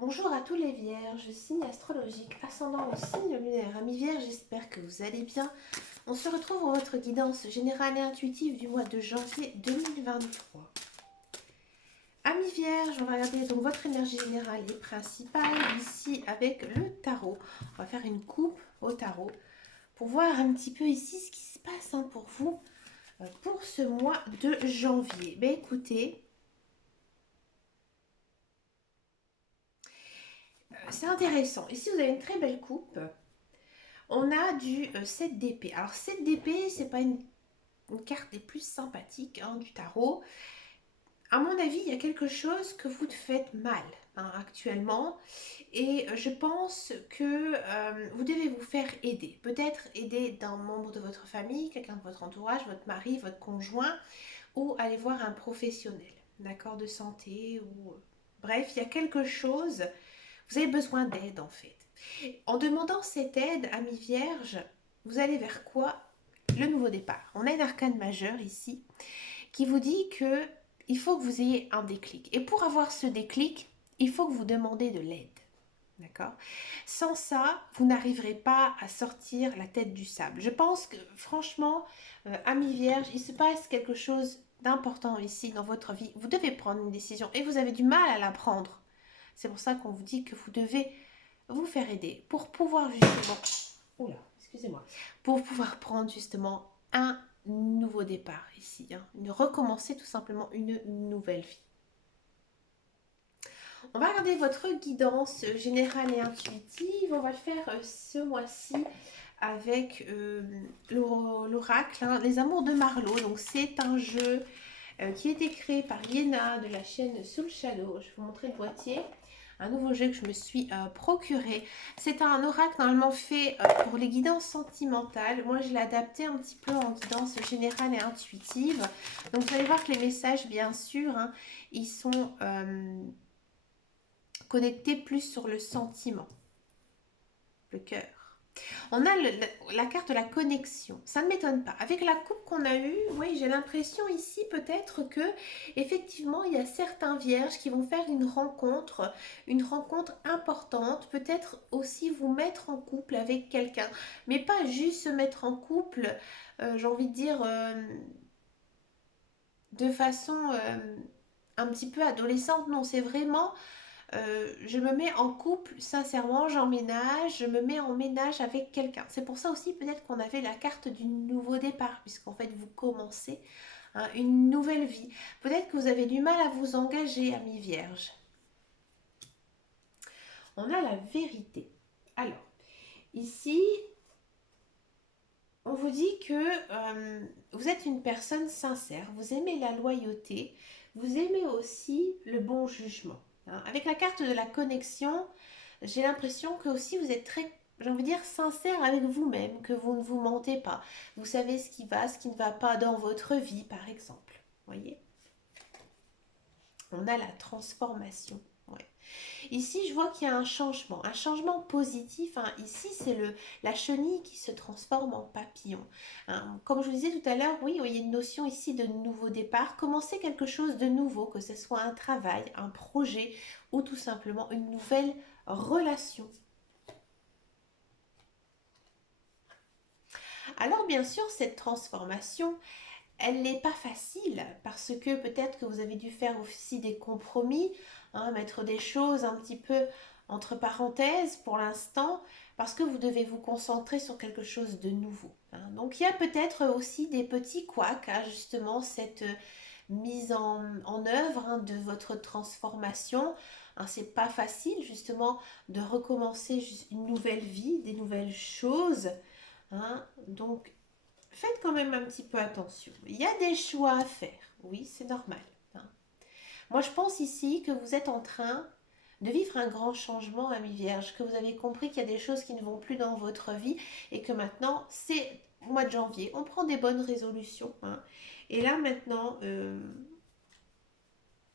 Bonjour à tous les vierges, signe astrologique, ascendant au signe lunaire, amis vierges, j'espère que vous allez bien. On se retrouve pour votre guidance générale et intuitive du mois de janvier 2023. Amis vierges, on va regarder donc votre énergie générale et principale ici avec le tarot. On va faire une coupe au tarot pour voir un petit peu ici ce qui se passe pour vous pour ce mois de janvier. Ben écoutez, c'est intéressant. Ici, vous avez une très belle coupe. On a du 7 d'épée. Alors 7 d'épée, c'est pas une carte des plus sympathiques du tarot. À mon avis, il y a quelque chose que vous faites mal actuellement. Et je pense que vous devez vous faire aider. Peut-être aider d'un membre de votre famille, quelqu'un de votre entourage, votre mari, votre conjoint, ou aller voir un professionnel, d'accord, de santé. Ou bref, il y a quelque chose. Vous avez besoin d'aide en fait. En demandant cette aide, amis vierges, vous allez vers quoi? Le nouveau départ. On a une arcane majeure ici qui vous dit que il faut que vous ayez un déclic. Et pour avoir ce déclic, il faut que vous demandez de l'aide. D'accord? Sans ça, vous n'arriverez pas à sortir la tête du sable. Je pense que franchement, amis vierges, il se passe quelque chose d'important ici dans votre vie. Vous devez prendre une décision et vous avez du mal à la prendre. C'est pour ça qu'on vous dit que vous devez vous faire aider pour pouvoir justement, oula, excusez-moi, pour pouvoir prendre justement un nouveau départ ici, recommencer tout simplement une nouvelle vie. On va regarder votre guidance générale et intuitive. On va le faire ce mois-ci avec l'oracle, les amours de Marlowe. Donc c'est un jeu qui a été créé par Yéna de la chaîne Soul Shadow. Je vais vous montrer le boîtier. Un nouveau jeu que je me suis procuré. C'est un oracle normalement fait pour les guidances sentimentales. Moi, je l'ai adapté un petit peu en guidance générale et intuitive. Donc, vous allez voir que les messages, bien sûr, ils sont connectés plus sur le sentiment, le cœur. On a la carte de la connexion. Ça ne m'étonne pas. Avec la coupe qu'on a eue, oui, j'ai l'impression ici peut-être que effectivement il y a certains vierges qui vont faire une rencontre importante. Peut-être aussi vous mettre en couple avec quelqu'un, mais pas juste se mettre en couple. J'ai envie de dire de façon un petit peu adolescente. Non, c'est vraiment je me mets en couple, sincèrement, j'emménage, je me mets en ménage avec quelqu'un. C'est pour ça aussi peut-être qu'on avait la carte du nouveau départ, puisqu'en fait vous commencez une nouvelle vie. Peut-être que vous avez du mal à vous engager, amis vierges. On a la vérité. Alors, ici, on vous dit que vous êtes une personne sincère, vous aimez la loyauté, vous aimez aussi le bon jugement. Avec la carte de la connexion, j'ai l'impression que aussi vous êtes très, j'ai envie de dire, sincère avec vous-même, que vous ne vous mentez pas. Vous savez ce qui va, ce qui ne va pas dans votre vie, par exemple. Voyez? On a la transformation. Ouais. Ici, je vois qu'il y a un changement positif. Ici, c'est la chenille qui se transforme en papillon. Comme je vous disais tout à l'heure, oui, il y a une notion ici de nouveau départ. Commencer quelque chose de nouveau, que ce soit un travail, un projet ou tout simplement une nouvelle relation. Alors bien sûr, cette transformation, elle n'est pas facile parce que peut-être que vous avez dû faire aussi des compromis, mettre des choses un petit peu entre parenthèses pour l'instant parce que vous devez vous concentrer sur quelque chose de nouveau. Donc il y a peut-être aussi des petits couacs à justement cette mise en œuvre de votre transformation. C'est pas facile justement de recommencer une nouvelle vie, des nouvelles choses. Donc faites quand même un petit peu attention. Il y a des choix à faire. Oui, c'est normal. Moi, je pense ici que vous êtes en train de vivre un grand changement, amis vierges, que vous avez compris qu'il y a des choses qui ne vont plus dans votre vie et que maintenant, c'est au mois de janvier. On prend des bonnes résolutions. Et là, maintenant,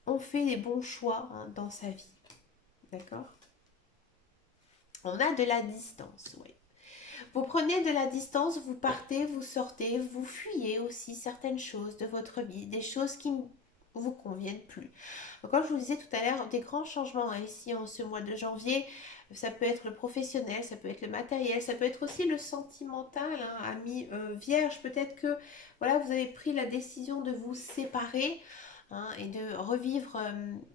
on fait les bons choix dans sa vie. D'accord? On a de la distance, oui. Vous prenez de la distance, vous partez, vous sortez, vous fuyez aussi certaines choses de votre vie, des choses qui vous conviennent plus. Donc, comme je vous disais tout à l'heure, des grands changements hein, ici en ce mois de janvier, ça peut être le professionnel, ça peut être le matériel, ça peut être aussi le sentimental, hein, ami vierge, peut-être que voilà, vous avez pris la décision de vous séparer hein, et de revivre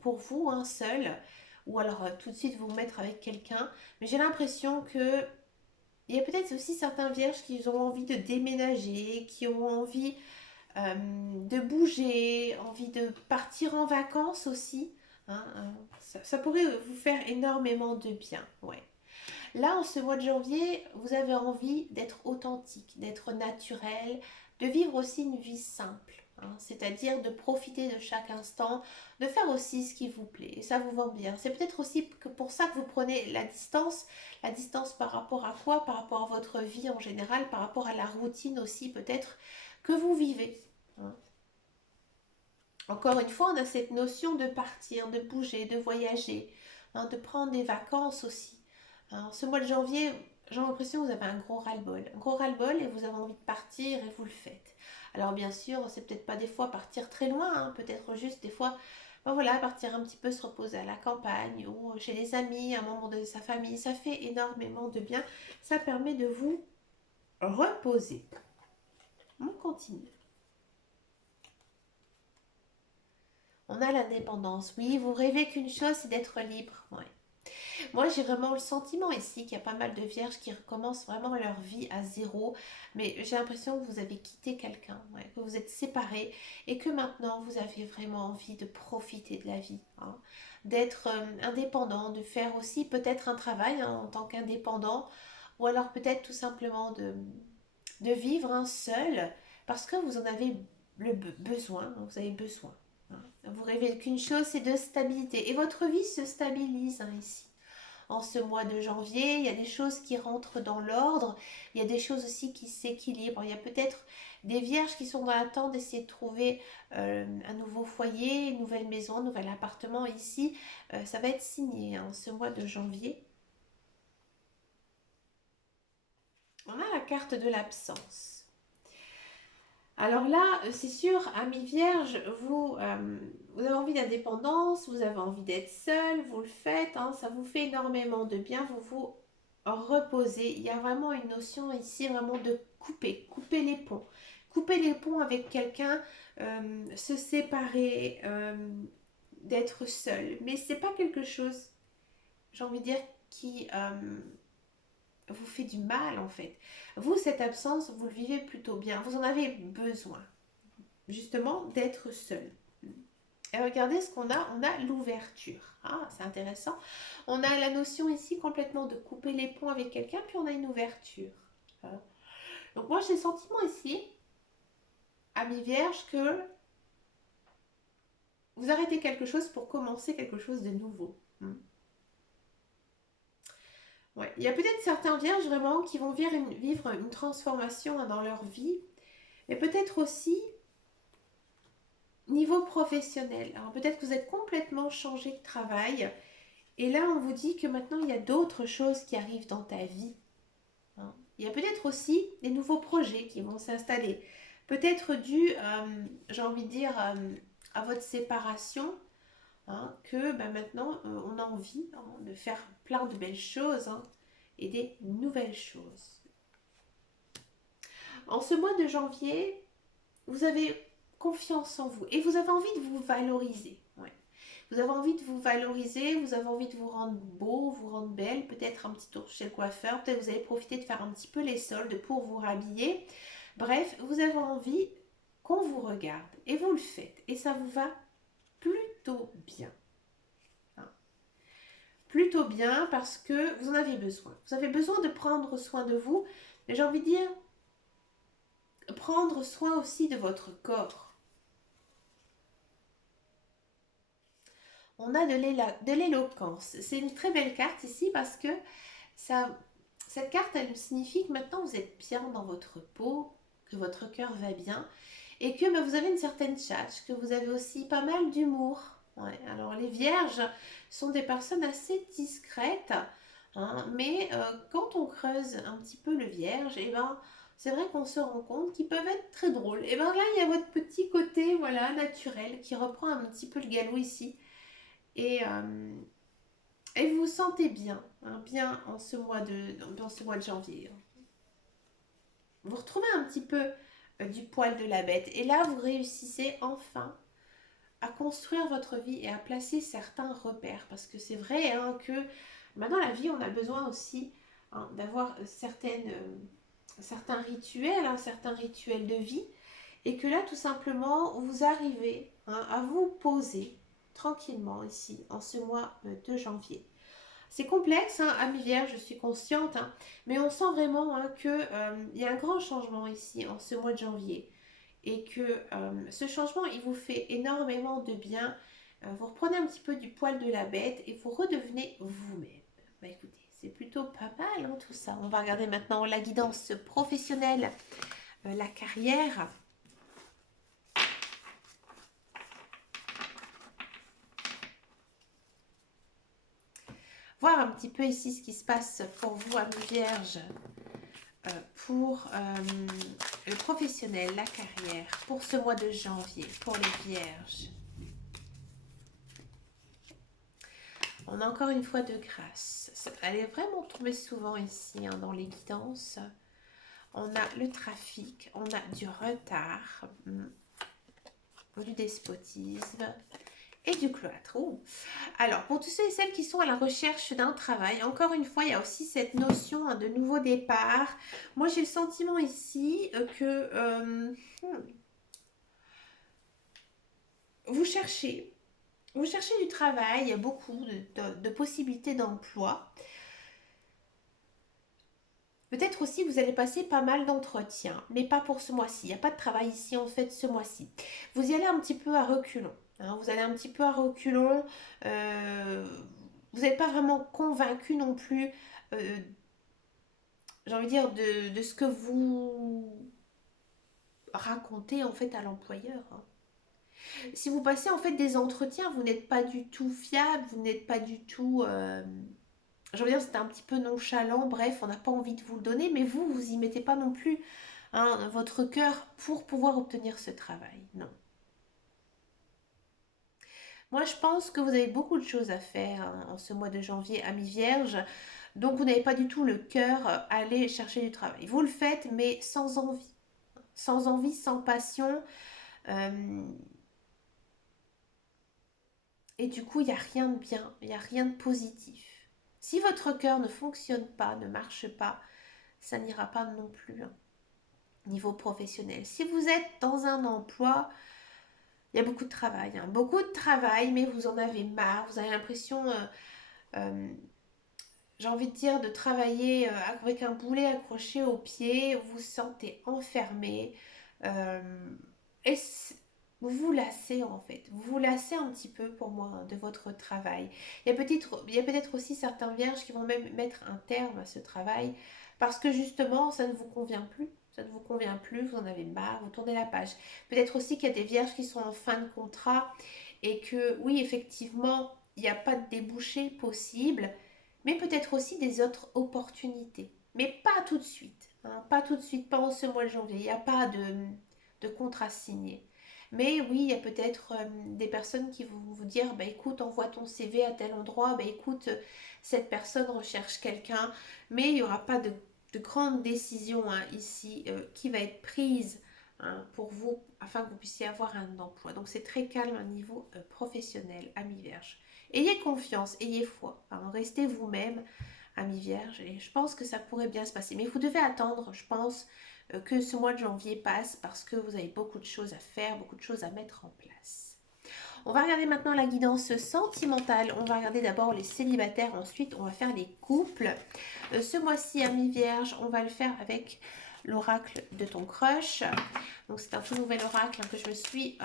pour vous hein, seul, ou alors tout de suite vous mettre avec quelqu'un, mais j'ai l'impression que il y a peut-être aussi certains vierges qui ont envie de déménager, qui ont envie de bouger, envie de partir en vacances aussi. Hein, ça pourrait vous faire énormément de bien. Ouais. Là, en ce mois de janvier, vous avez envie d'être authentique, d'être naturel, de vivre aussi une vie simple. Hein, c'est-à-dire de profiter de chaque instant, de faire aussi ce qui vous plaît. Et ça vous va bien. C'est peut-être aussi que pour ça que vous prenez la distance. La distance par rapport à quoi? Par rapport à votre vie en général, par rapport à la routine aussi peut-être que vous vivez. Hein. Encore une fois, on a cette notion de partir, de bouger, de voyager, hein, de prendre des vacances aussi. Alors, ce mois de janvier, j'ai l'impression que vous avez un gros ras-le-bol. Un gros ras-le-bol et vous avez envie de partir et vous le faites. Alors bien sûr, c'est peut-être pas des fois partir très loin, hein, peut-être juste des fois, ben voilà, partir un petit peu se reposer à la campagne ou chez les amis, un membre de sa famille. Ça fait énormément de bien. Ça permet de vous reposer. On continue. On a l'indépendance. Oui, vous rêvez qu'une chose, c'est d'être libre. Ouais. Moi, j'ai vraiment le sentiment ici qu'il y a pas mal de vierges qui recommencent vraiment leur vie à zéro. Mais j'ai l'impression que vous avez quitté quelqu'un, ouais, que vous êtes séparés et que maintenant vous avez vraiment envie de profiter de la vie, hein, d'être indépendant, de faire aussi peut-être un travail hein, en tant qu'indépendant ou alors peut-être tout simplement de vivre seul parce que vous en avez besoin, hein, vous avez besoin. Hein. Vous rêvez qu'une chose, c'est de stabilité. Et votre vie se stabilise hein, ici en ce mois de janvier. Il y a des choses qui rentrent dans l'ordre. Il y a des choses aussi qui s'équilibrent. Il y a peut-être des vierges qui sont dans l'attente d'essayer de trouver un nouveau foyer, une nouvelle maison, un nouvel appartement. Ici, ça va être signé hein, ce mois de janvier. On a la carte de l'absence. Alors là, c'est sûr, ami vierge, vous avez envie d'indépendance, vous avez envie d'être seul, vous le faites, hein, ça vous fait énormément de bien, vous vous reposez. Il y a vraiment une notion ici vraiment de couper les ponts. Couper les ponts avec quelqu'un, se séparer, d'être seul. Mais c'est pas quelque chose, j'ai envie de dire, qui vous fait du mal en fait. Vous, cette absence, vous le vivez plutôt bien. Vous en avez besoin justement d'être seul. Et regardez ce qu'on a. On a l'ouverture. Ah, c'est intéressant. On a la notion ici complètement de couper les ponts avec quelqu'un, puis on a une ouverture. Hein. Donc moi, j'ai le sentiment ici, ami vierge, que vous arrêtez quelque chose pour commencer quelque chose de nouveau. Ouais. Il y a peut-être certains vierges vraiment qui vont vivre une transformation hein, dans leur vie, mais peut-être aussi niveau professionnel. Alors peut-être que vous êtes complètement changé de travail et là on vous dit que maintenant il y a d'autres choses qui arrivent dans ta vie. Hein. Il y a peut-être aussi des nouveaux projets qui vont s'installer. Peut-être dû, j'ai envie de dire, à votre séparation, hein, que ben, maintenant on a envie hein, de faire plein de belles choses hein, et des nouvelles choses. En ce mois de janvier, vous avez confiance en vous et vous avez envie de vous valoriser. Ouais. Vous avez envie de vous valoriser, vous avez envie de vous rendre beau, vous rendre belle, peut-être un petit tour chez le coiffeur, peut-être vous allez profiter de faire un petit peu les soldes pour vous rhabiller. Bref, vous avez envie qu'on vous regarde et vous le faites et ça vous va plutôt bien. Hein. Plutôt bien parce que vous en avez besoin. Vous avez besoin de prendre soin de vous, mais j'ai envie de dire prendre soin aussi de votre corps. On a de l'éloquence. C'est une très belle carte ici parce que cette carte, elle signifie que maintenant vous êtes bien dans votre peau, que votre cœur va bien et que vous avez une certaine tchatche, que vous avez aussi pas mal d'humour. Ouais, alors les vierges sont des personnes assez discrètes, hein, mais quand on creuse un petit peu le vierge, eh ben, c'est vrai qu'on se rend compte qu'ils peuvent être très drôles. Et bien là, il y a votre petit côté, voilà, naturel, qui reprend un petit peu le galop ici. Et, euh, et vous vous sentez bien, hein, bien en ce mois de janvier. Vous retrouvez un petit peu du poil de la bête. Et là, vous réussissez enfin à construire votre vie et à placer certains repères. Parce que c'est vrai hein, que dans la vie, on a besoin aussi hein, d'avoir certains rituels de vie. Et que là, tout simplement, vous arrivez hein, à vous poser tranquillement ici, en ce mois de janvier. C'est complexe, hein, Amis Vierge, je suis consciente, hein, mais on sent vraiment hein, qu'il y a un grand changement ici en ce mois de janvier et que ce changement, il vous fait énormément de bien. Vous reprenez un petit peu du poil de la bête et vous redevenez vous-même. Bah écoutez, c'est plutôt pas mal hein, tout ça. On va regarder maintenant la guidance professionnelle, la carrière. Voir un petit peu ici ce qui se passe pour vous, Amis Vierge, pour le professionnel, la carrière, pour ce mois de janvier, pour les Vierges. On a encore une fois de grâce. Elle est vraiment tombée souvent ici hein, dans les guidances. On a le trafic, on a du retard, du despotisme et du cloître. Ouh. Alors, pour tous ceux et celles qui sont à la recherche d'un travail, encore une fois, il y a aussi cette notion hein, de nouveau départ. Moi, j'ai le sentiment ici que vous cherchez du travail, il y a beaucoup de possibilités d'emploi. Peut-être aussi vous allez passer pas mal d'entretiens, mais pas pour ce mois-ci. Il n'y a pas de travail ici en fait ce mois-ci. Vous y allez un petit peu à reculons. Hein, vous allez un petit peu à reculons. Vous n'êtes pas vraiment convaincu non plus, j'ai envie de dire, de ce que vous racontez en fait à l'employeur. Hein. Si vous passez en fait des entretiens, vous n'êtes pas du tout fiable, vous n'êtes pas du tout... je veux dire, c'est un petit peu nonchalant, bref, on n'a pas envie de vous le donner, mais vous y mettez pas non plus hein, votre cœur pour pouvoir obtenir ce travail. Non. Moi, je pense que vous avez beaucoup de choses à faire hein, en ce mois de janvier, Amis Vierge. Donc, vous n'avez pas du tout le cœur à aller chercher du travail. Vous le faites, mais sans envie. Sans envie, sans passion. Euh, et du coup, il n'y a rien de bien, il n'y a rien de positif. Si votre cœur ne fonctionne pas, ne marche pas, ça n'ira pas non plus. Hein. Niveau professionnel. Si vous êtes dans un emploi, il y a beaucoup de travail, hein, beaucoup de travail, mais vous en avez marre, vous avez l'impression, euh, j'ai envie de dire, de travailler avec un boulet accroché au pied, vous vous sentez enfermé, euh, et vous vous lassez en fait, vous vous lassez un petit peu pour moi hein, de votre travail. Il y a peut-être aussi certains vierges qui vont même mettre un terme à ce travail parce que justement ça ne vous convient plus. Ça ne vous convient plus, vous en avez marre, vous tournez la page. Peut-être aussi qu'il y a des vierges qui sont en fin de contrat et que oui, effectivement, il n'y a pas de débouché possible, mais peut-être aussi des autres opportunités. Mais pas tout de suite, hein, pas tout de suite, pas en ce mois de janvier. Il n'y a pas de contrat signé. Mais oui, il y a peut-être des personnes qui vont vous dire, bah écoute, envoie ton CV à tel endroit, bah écoute, cette personne recherche quelqu'un, mais il n'y aura pas de grande décision hein, ici qui va être prise hein, pour vous afin que vous puissiez avoir un emploi. Donc c'est très calme à niveau professionnel, Amis Vierge. Ayez confiance, ayez foi, hein, restez vous-même, Amis Vierge, et je pense que ça pourrait bien se passer. Mais vous devez attendre, je pense, que ce mois de janvier passe parce que vous avez beaucoup de choses à faire, beaucoup de choses à mettre en place. On va regarder maintenant la guidance sentimentale. On va regarder d'abord les célibataires, ensuite on va faire les couples. Ce mois-ci, Amis Vierge, on va le faire avec l'oracle de ton crush. Donc c'est un tout nouvel oracle hein, que je me suis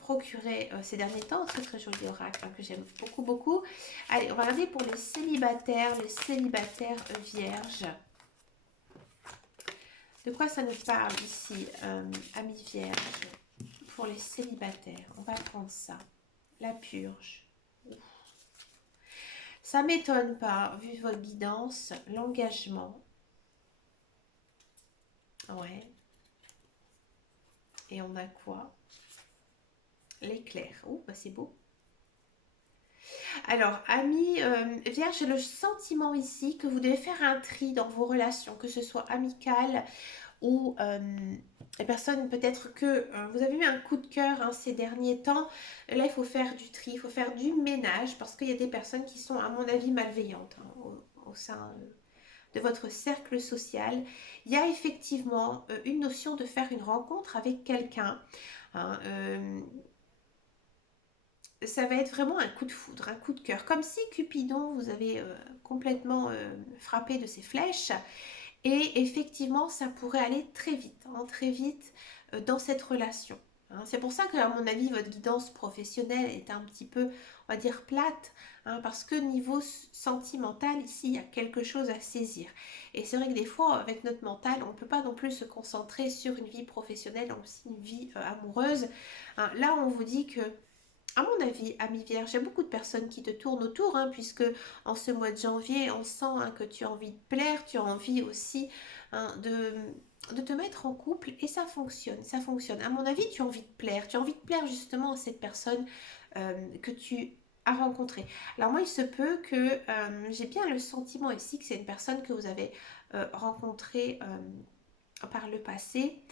procuré ces derniers temps. Très très joli oracle hein, que j'aime beaucoup beaucoup. Allez, on va regarder pour les célibataires vierges. De quoi ça nous parle ici, Amis Vierge, pour les célibataires? On va prendre ça. La purge. Ça m'étonne pas, vu votre guidance, l'engagement. Ouais. Et on a quoi? L'éclair. Oh, bah c'est beau. Alors, amis Vierge, j'ai le sentiment ici que vous devez faire un tri dans vos relations, que ce soit amicales ou les personnes, peut-être que vous avez eu un coup de cœur hein, ces derniers temps. Là, il faut faire du tri, il faut faire du ménage parce qu'il y a des personnes qui sont, à mon avis, malveillantes hein, au sein de votre cercle social. Il y a effectivement une notion de faire une rencontre avec quelqu'un. Hein, ça va être vraiment un coup de foudre, un coup de cœur. Comme si Cupidon vous avait complètement frappé de ses flèches. Et effectivement, ça pourrait aller très vite dans cette relation. Hein. C'est pour ça que, à mon avis, votre guidance professionnelle est un petit peu, on va dire, plate, hein, parce que niveau sentimental, ici, il y a quelque chose à saisir. Et c'est vrai que des fois, avec notre mental, on ne peut pas non plus se concentrer sur une vie professionnelle, aussi une vie amoureuse. Hein. Là, on vous dit que à mon avis, ami Vierge, il y a beaucoup de personnes qui te tournent autour, hein, puisque en ce mois de janvier, on sent hein, que tu as envie de plaire, tu as envie aussi hein, de te mettre en couple, et ça fonctionne, ça fonctionne. À mon avis, tu as envie de plaire, tu as envie de plaire justement à cette personne que tu as rencontrée. Alors moi, il se peut que j'ai bien le sentiment ici que c'est une personne que vous avez rencontrée par le passé.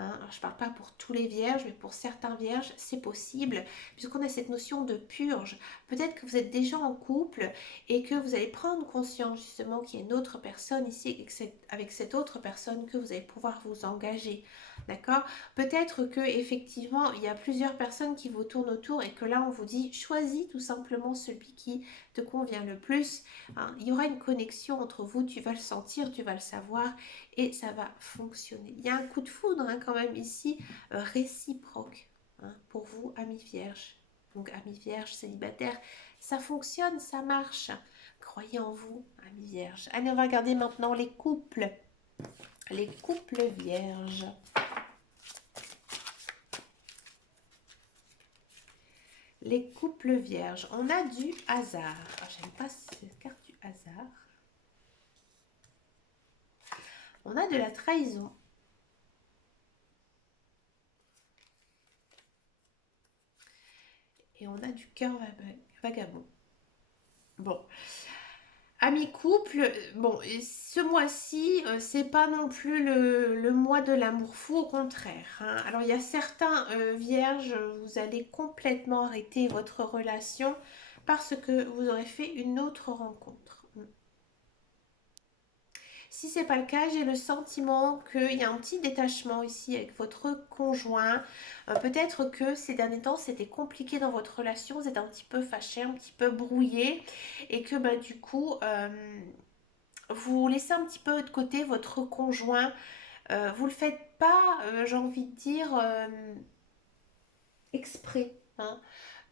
Hein. Alors, je ne parle pas pour tous les vierges, mais pour certains vierges, c'est possible, puisqu'on a cette notion de purge. Peut-être que vous êtes déjà en couple et que vous allez prendre conscience justement qu'il y a une autre personne ici et que c'est avec cette autre personne que vous allez pouvoir vous engager. D'accord? Peut-être que effectivement il y a plusieurs personnes qui vous tournent autour et que là on vous dit choisis tout simplement celui qui te convient le plus. Hein. Il y aura une connexion entre vous, tu vas le sentir, tu vas le savoir et ça va fonctionner. Il y a un coup de foudre hein, quand même ici, réciproque hein, pour vous, amis vierges. Donc, amis vierges, célibataires, ça fonctionne, ça marche. Croyez en vous, amis vierges. Allez, on va regarder maintenant les couples. Les couples vierges. Les couples vierges. On a du hasard. J'aime pas cette carte du hasard. On a de la trahison. Et on a du cœur vagabond. Bon, amis couple, bon, et ce mois-ci, c'est pas non plus le mois de l'amour fou, au contraire. Hein. Alors, il y a certains vierges, vous allez complètement arrêter votre relation parce que vous aurez fait une autre rencontre. Si c'est pas le cas, j'ai le sentiment qu'il y a un petit détachement ici avec votre conjoint. Peut-être que ces derniers temps, c'était compliqué dans votre relation, vous êtes un petit peu fâché, un petit peu brouillé, et que bah, du coup, vous laissez un petit peu de côté votre conjoint. Vous le faites pas, j'ai envie de dire, exprès. Hein.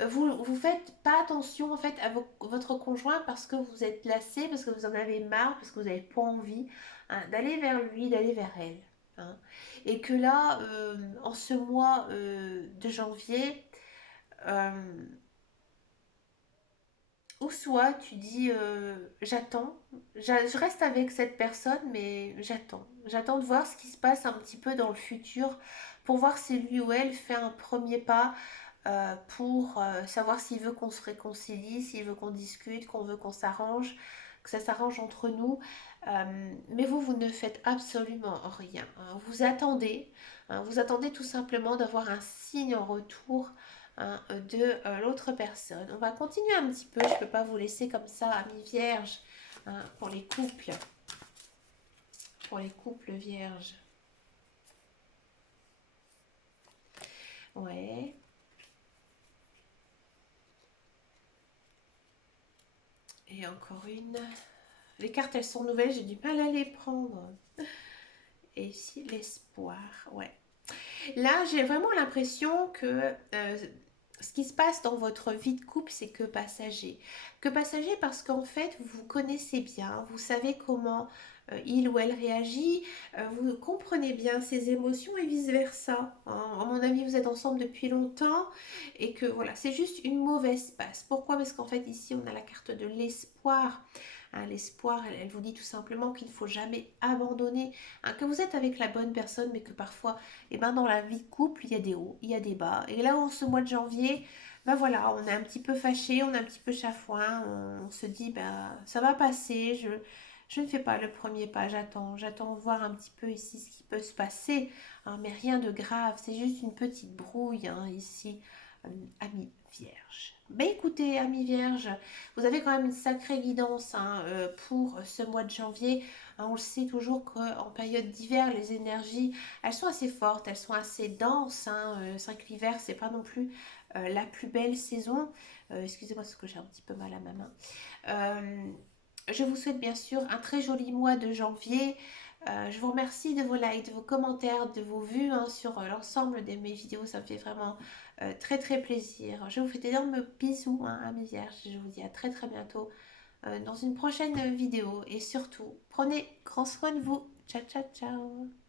Vous faites pas attention en fait à votre conjoint parce que vous êtes lassé, parce que vous en avez marre, parce que vous n'avez pas envie hein, d'aller vers lui, d'aller vers elle. Hein. Et que là, en ce mois de janvier, euh, ou soit tu dis j'attends, je reste avec cette personne, mais j'attends. J'attends de voir ce qui se passe un petit peu dans le futur pour voir si lui ou elle fait un premier pas pour savoir s'il veut qu'on se réconcilie, s'il veut qu'on discute, qu'on veut qu'on s'arrange, que ça s'arrange entre nous. Mais vous ne faites absolument rien. Hein. Vous attendez, hein, vous attendez tout simplement d'avoir un signe en retour hein, de l'autre personne. On va continuer un petit peu, je ne peux pas vous laisser comme ça, amis vierges, hein, pour les couples vierges. Ouais. Et encore une. Les cartes, elles sont nouvelles, j'ai du mal à les prendre. Et ici, l'espoir, ouais. Là, j'ai vraiment l'impression que ce qui se passe dans votre vie de couple, c'est que passager. Que passager parce qu'en fait, vous vous connaissez bien, vous savez comment il ou elle réagit, vous comprenez bien ses émotions et vice-versa. Hein. À mon avis, vous êtes ensemble depuis longtemps et que voilà, c'est juste une mauvaise passe. Pourquoi? Parce qu'en fait, ici, on a la carte de l'espoir. Hein, l'espoir, elle vous dit tout simplement qu'il ne faut jamais abandonner, hein, que vous êtes avec la bonne personne, mais que parfois, eh ben, dans la vie de couple, il y a des hauts, il y a des bas. Et là, en ce mois de janvier, ben voilà, on est un petit peu fâché, on est un petit peu chafouin, on se dit, ben, ça va passer, je ne fais pas le premier pas, j'attends voir un petit peu ici ce qui peut se passer, hein, mais rien de grave, c'est juste une petite brouille hein, ici, euh, ami vierge. Ben écoutez, ami vierge, vous avez quand même une sacrée guidance hein, pour ce mois de janvier. Hein, on le sait toujours qu'en période d'hiver, les énergies, elles sont assez fortes, elles sont assez denses. Hein, c'est vrai que l'hiver, c'est pas non plus la plus belle saison. Excusez-moi parce que j'ai un petit peu mal à ma main. Euh, je vous souhaite bien sûr un très joli mois de janvier. Je vous remercie de vos likes, de vos commentaires, de vos vues hein, sur l'ensemble de mes vidéos. Ça me fait vraiment très très plaisir. Je vous fais d'énormes bisous hein, à mes vierges. Je vous dis à très très bientôt dans une prochaine vidéo. Et surtout, prenez grand soin de vous. Ciao ciao ciao.